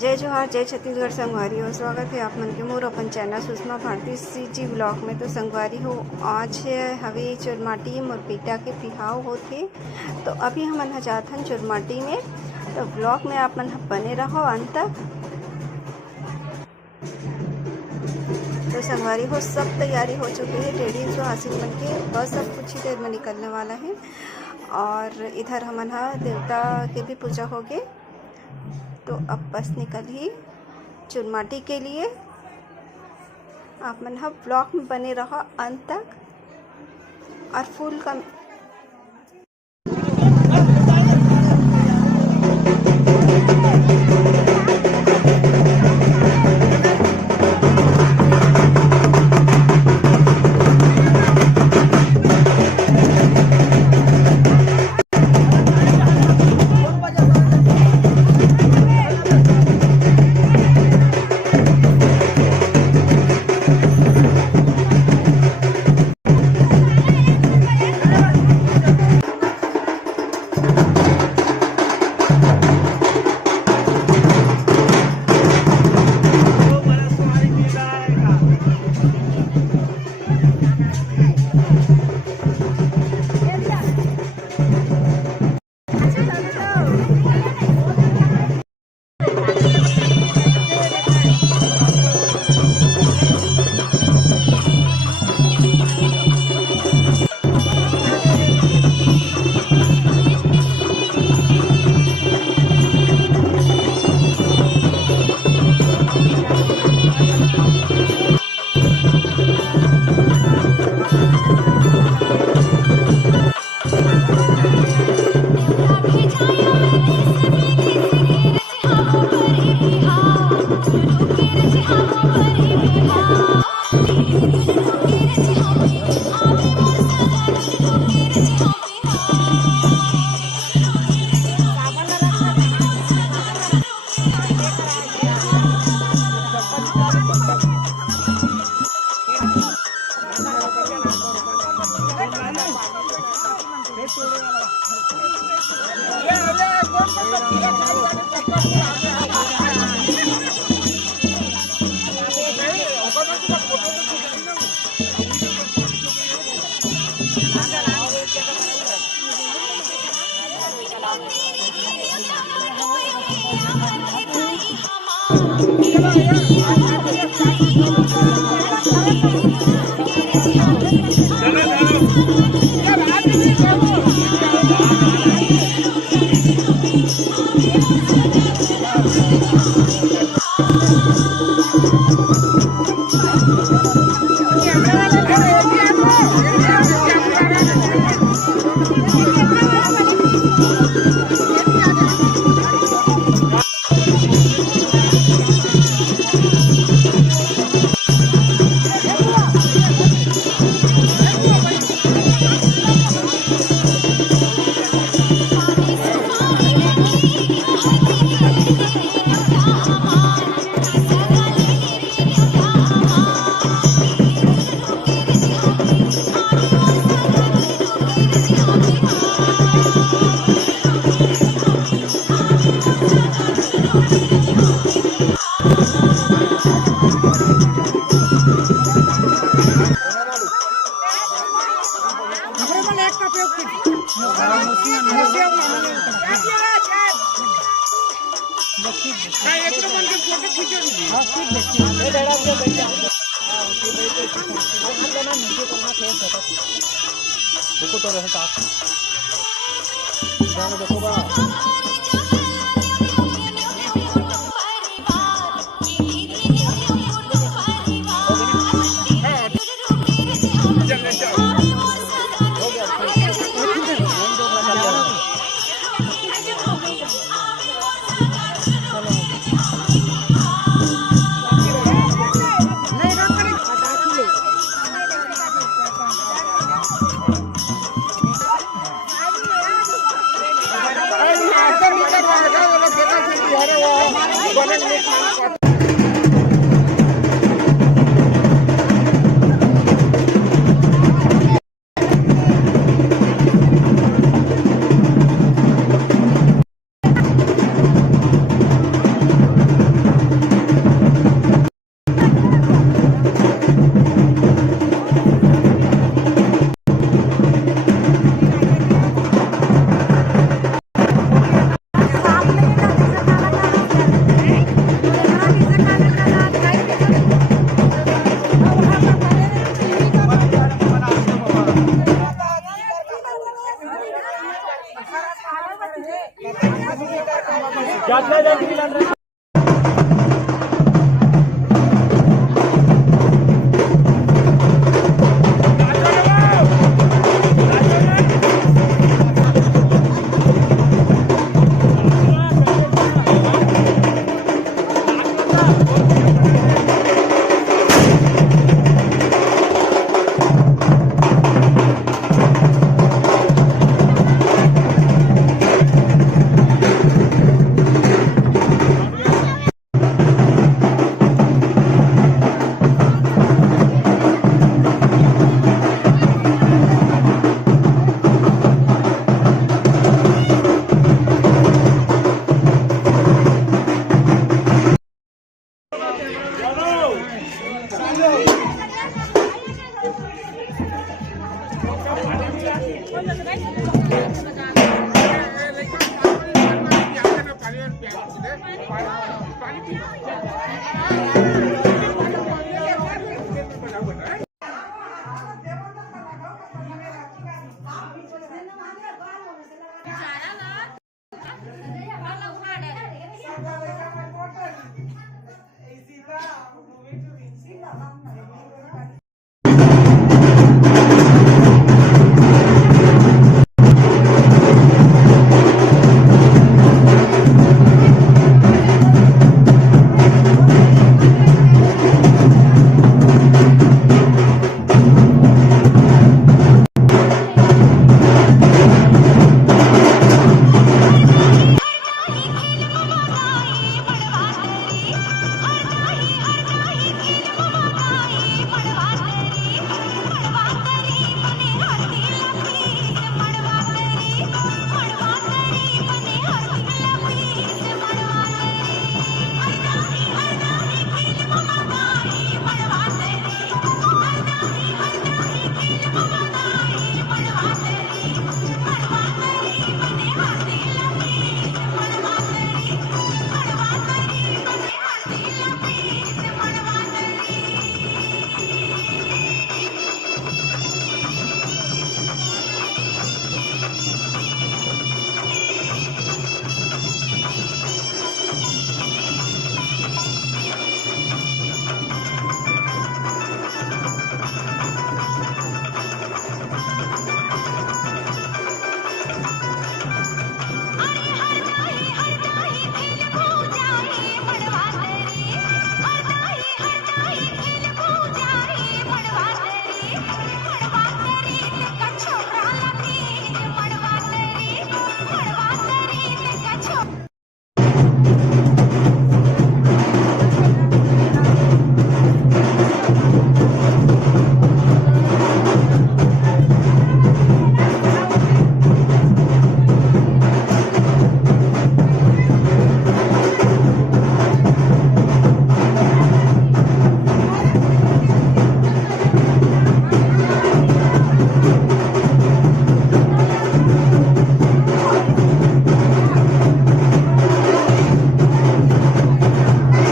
जय जोहार, जय छत्तीसगढ़ संगवारी हो। स्वागत है आप मन के मोर अपन चैनल सुषमा भारती जी ब्लॉग में। तो संगवारी हो, आज हवे चुरमाटी मोर बेटा के बिहाव होथे, तो अभी हमन ह जात हन चुरमाटी में। तो ब्लॉग में आप मन बने रहो अंत तक। तो संगवारी हो, सब तैयारी हो चुकी है, रेडी जो हासिल मन के, बस अब कुछ ही देर में निकलने वाला है। और इधर हमन ह देवता के भी पूजा हो गए, तो अब बस निकल ही चुरमाटी के लिए। आप मन ह ब्लॉग में बने रहो अंत तक और फुल का देखो तो रहता देखो बा पाणी